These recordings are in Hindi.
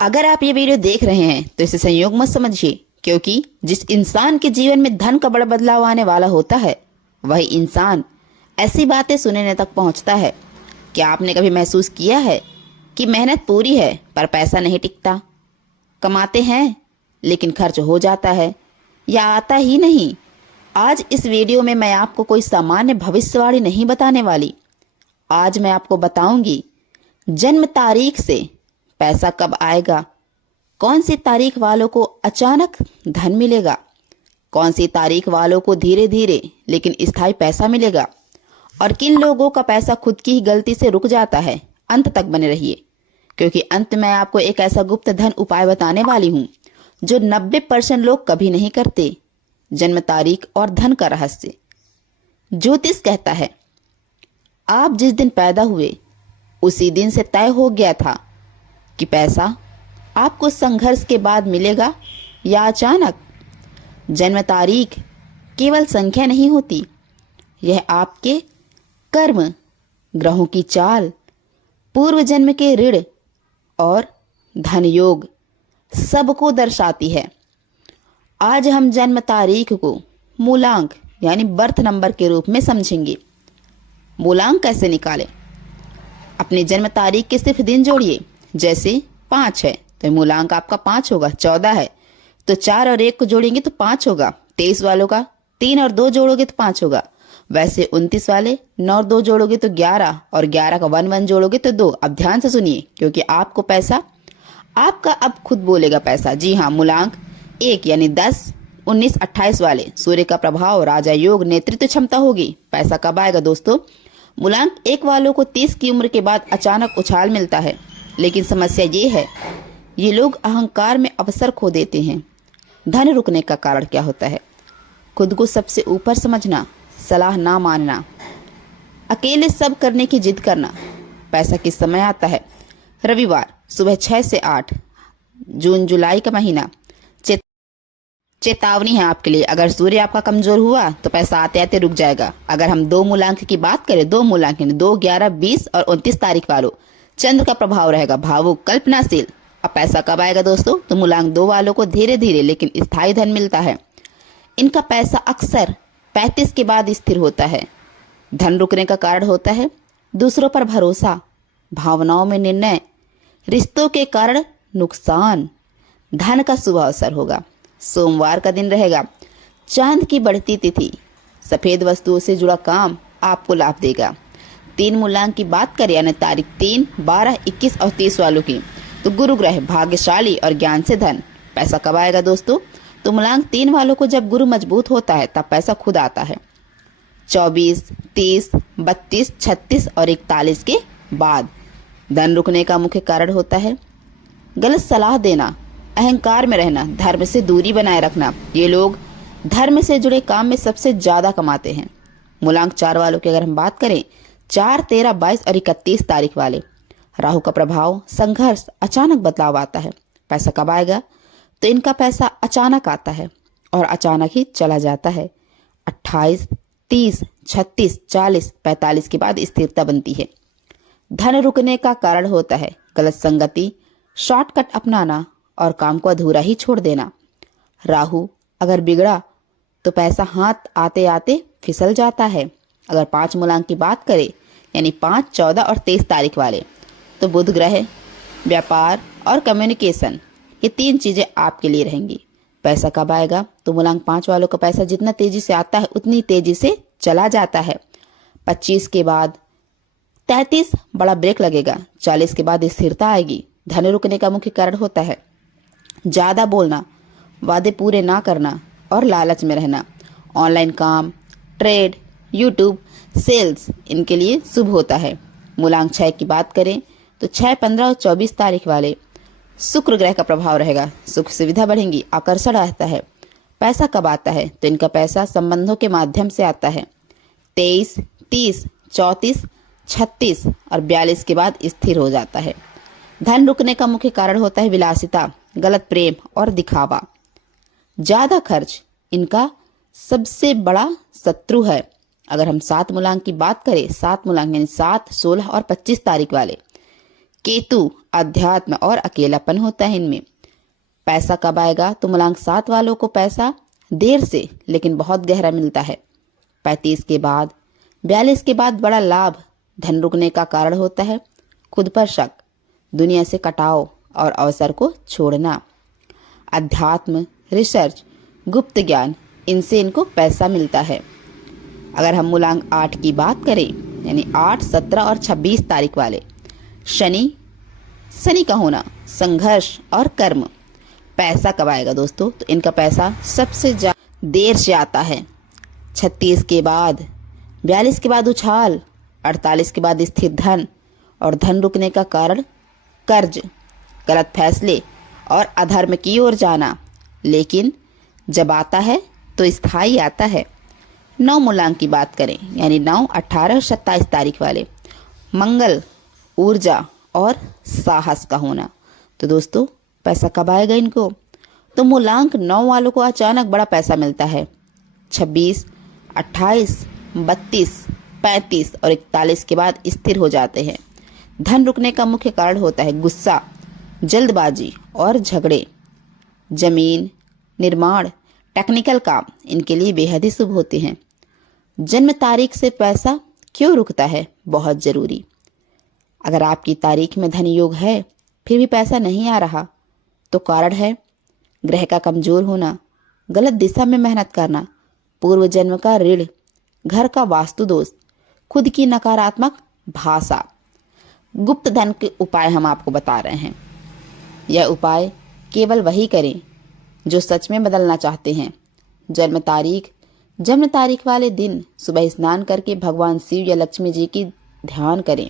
अगर आप ये वीडियो देख रहे हैं तो इसे संयोग मत समझिए, क्योंकि जिस इंसान के जीवन में धन का बड़ा बदलाव आने वाला होता है वही इंसान ऐसी बातें सुनने तक पहुंचता है। क्या आपने कभी महसूस किया है कि मेहनत पूरी है पर पैसा नहीं टिकता? कमाते हैं लेकिन खर्च हो जाता है या आता ही नहीं। आज इस वीडियो में मैं आपको कोई सामान्य भविष्यवाणी नहीं बताने वाली। आज मैं आपको बताऊंगी जन्म तारीख से पैसा कब आएगा, कौन सी तारीख वालों को अचानक धन मिलेगा, कौन सी तारीख वालों को धीरे धीरे लेकिन स्थायी पैसा मिलेगा, और किन लोगों का पैसा खुद की ही गलती से रुक जाता है। अंत तक बने रहिए, क्योंकि अंत में आपको एक ऐसा गुप्त धन उपाय बताने वाली हूं जो 90% लोग कभी नहीं करते। जन्म तारीख और धन का रहस्य। ज्योतिष कहता है आप जिस दिन पैदा हुए उसी दिन से तय हो गया था कि पैसा आपको संघर्ष के बाद मिलेगा या अचानक। जन्म तारीख केवल संख्या नहीं होती, यह आपके कर्म, ग्रहों की चाल, पूर्व जन्म के ऋण और धन योग सबको दर्शाती है। आज हम जन्म तारीख को मूलांक यानी बर्थ नंबर के रूप में समझेंगे। मूलांक कैसे निकालें? अपनी जन्म तारीख के सिर्फ दिन जोड़िए। जैसे 5 है तो मूलांक आपका 5 होगा। 14 है तो 4 और 1 को जोड़ेंगे तो 5 होगा। 23 वालों का 3 और 2 जोड़ोगे तो 5 होगा। वैसे 29 वाले 9 और 2 जोड़ोगे तो 11 और 11 का 1 1 जोड़ोगे तो 2। अब ध्यान से सुनिए, क्योंकि आपको पैसा आपका अब खुद बोलेगा पैसा। जी हाँ, मूलांक 1 यानी 10, 19, 28 वाले सूर्य का प्रभाव, राजा योग, नेतृत्व क्षमता होगी। पैसा कब आएगा दोस्तों? मूलांक 1 वालों को 30 की उम्र के बाद अचानक उछाल मिलता है, लेकिन समस्या ये है ये लोग अहंकार में अवसर खो देते हैं। धन रुकने का कारण क्या होता है? खुद को सबसे ऊपर समझना, सलाह ना मानना, अकेले सब करने की जिद करना। पैसा किस समय आता है? रविवार सुबह 6 से 8, जून जुलाई का महीना। चेतावनी है आपके लिए, अगर सूर्य आपका कमजोर हुआ तो पैसा आते आते रुक जाएगा। अगर हम 2 मूलांक की बात करें, 2 मूलांक 2, 11, 20 और 29 तारीख वालों, चंद्र का प्रभाव रहेगा, भावुक, कल्पनाशील। अब पैसा कब आएगा दोस्तों? तो मूलांक 2 वालों को धीरे धीरे लेकिन स्थायी धन मिलता है। इनका पैसा अक्सर 35 के बाद स्थिर होता है। धन रुकने का कारण होता है दूसरों पर भरोसा, भावनाओं में निर्णय, रिश्तों के कारण नुकसान। धन का शुभ अवसर होगा, सोमवार का दिन रहेगा, चांद की बढ़ती तिथि, सफेद वस्तुओं से जुड़ा काम आपको लाभ देगा। 3 मूलांक की बात करें यानी तारीख 3, 12, 21 और 30 वालों की, तो गुरु ग्रह भाग्यशाली और ज्ञान से धन। पैसा कब आएगा दोस्तों? तो मूलांक 3 वालों को जब गुरु मजबूत होता है तब पैसा खुद आता है। 24, 30, 32, 36 और 41 के बाद। धन रुकने का मुख्य कारण होता है गलत सलाह देना, अहंकार में रहना, धर्म से दूरी बनाए रखना। ये लोग धर्म से जुड़े काम में सबसे ज्यादा कमाते हैं। मूलांक 4 वालों की अगर हम बात करें, 4, 13, 22 और 31 तारीख वाले, राहु का प्रभाव, संघर्ष, अचानक बदलाव आता है। पैसा कब आएगा? तो इनका पैसा अचानक आता है और अचानक ही चला जाता है। 28, 30, 36, 40, 45 के बाद स्थिरता बनती है। धन रुकने का कारण होता है गलत संगति, शॉर्टकट अपनाना और काम को अधूरा ही छोड़ देना। राहु अगर बिगड़ा तो पैसा हाथ आते आते फिसल जाता है। अगर 5 मूलांक की बात करें यानी 5, 14 और 23 तारीख वाले, तो बुध ग्रह, व्यापार और कम्युनिकेशन, ये 3 चीजें आपके लिए रहेंगी। पैसा कब आएगा? तो मूलांक 5 वालों का पैसा जितना तेजी से आता है उतनी तेजी से चला जाता है। 25 के बाद 33 बड़ा ब्रेक लगेगा। 40 के बाद स्थिरता आएगी। धन रुकने का मुख्य कारण होता है ज्यादा बोलना, वादे पूरे ना करना और लालच में रहना। ऑनलाइन काम, ट्रेड, यूट्यूब, सेल्स, इनके लिए शुभ होता है। मूलांक 6 की बात करें तो 6, 15 और 24 तारीख वाले, शुक्र ग्रह का प्रभाव रहेगा, सुख सुविधा बढ़ेंगी, आकर्षण रहता है। पैसा कब आता है? तो इनका पैसा संबंधों के माध्यम से आता है। 23, 30, 34, 36 और 42 के बाद स्थिर हो जाता है। धन रुकने का मुख्य कारण होता है विलासिता, गलत प्रेम और दिखावा। ज्यादा खर्च इनका सबसे बड़ा शत्रु है। अगर हम 7 मूलांक की बात करें, 7 मूलांक यानी 7, 16 और 25 तारीख वाले, केतु अध्यात्म और अकेलापन होता है इनमें। पैसा कब आएगा? तो मूलांक 7 वालों को पैसा देर से लेकिन बहुत गहरा मिलता है। 35 के बाद 42 के बाद बड़ा लाभ धन रुकने का कारण होता है। खुद पर शक, दुनिया से कटाव और अवसर को छोड़ना। अध्यात्म, रिसर्च, गुप्त ज्ञान, इनसे इनको पैसा मिलता है। अगर हम मूलांक 8 की बात करें, यानी 8, 17 और 26 तारीख वाले, शनि का होना, संघर्ष और कर्म। पैसा कब आएगा दोस्तों? तो इनका पैसा सबसे ज्यादा देर से आता है। 36 के बाद, 42 के बाद उछाल, 48 के बाद स्थिर धन और धन रुकने का कारण कर्ज, गलत फैसले और अधर्म की ओर जाना। लेकिन जब आता है तो स्थायी आता है। 9 मूलांक की बात करें, यानी 9, 18 और 27 तारीख वाले, मंगल, ऊर्जा और साहस का होना। तो दोस्तों पैसा कब आएगा इनको? तो मूलांक 9 वालों को अचानक बड़ा पैसा मिलता है। 26, 28, 32, 35 और 41 के बाद स्थिर हो जाते हैं। धन रुकने का मुख्य कारण होता है गुस्सा, जल्दबाजी और झगड़े। जमीन, निर्माण, टेक्निकल काम इनके लिए बेहद ही शुभ होते हैं। जन्म तारीख से पैसा क्यों रुकता है? बहुत जरूरी। अगर आपकी तारीख में धन योग है फिर भी पैसा नहीं आ रहा तो कारण है ग्रह का कमजोर होना, गलत दिशा में मेहनत करना, पूर्व जन्म का ऋण, घर का वास्तु दोष, खुद की नकारात्मक भाषा। गुप्त धन के उपाय हम आपको बता रहे हैं। यह उपाय केवल वही करें जो सच में बदलना चाहते हैं। जन्म तारीख वाले दिन सुबह स्नान करके भगवान शिव या लक्ष्मी जी की ध्यान करें।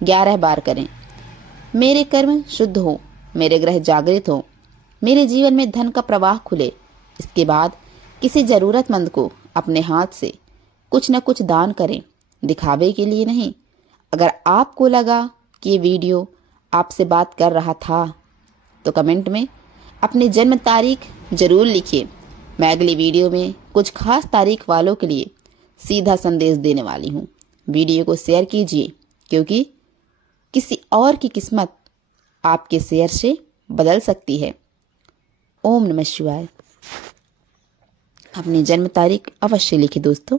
11 बार करें। मेरे कर्म शुद्ध हो, मेरे ग्रह जागृत हो, मेरे जीवन में धन का प्रवाह खुले। इसके बाद किसी जरूरतमंद को अपने हाथ से कुछ न कुछ दान करें, दिखावे के लिए नहीं। अगर आपको लगा कि ये वीडियो आपसे बात कर रहा था तो कमेंट में अपनी जन्म तारीख जरूर लिखिए। मैं अगली वीडियो में कुछ खास तारीख वालों के लिए सीधा संदेश देने वाली हूँ। वीडियो को शेयर कीजिए क्योंकि किसी और की किस्मत आपके शेयर से बदल सकती है। ओम नमः शिवाय। अपनी जन्म तारीख अवश्य लिखिए दोस्तों।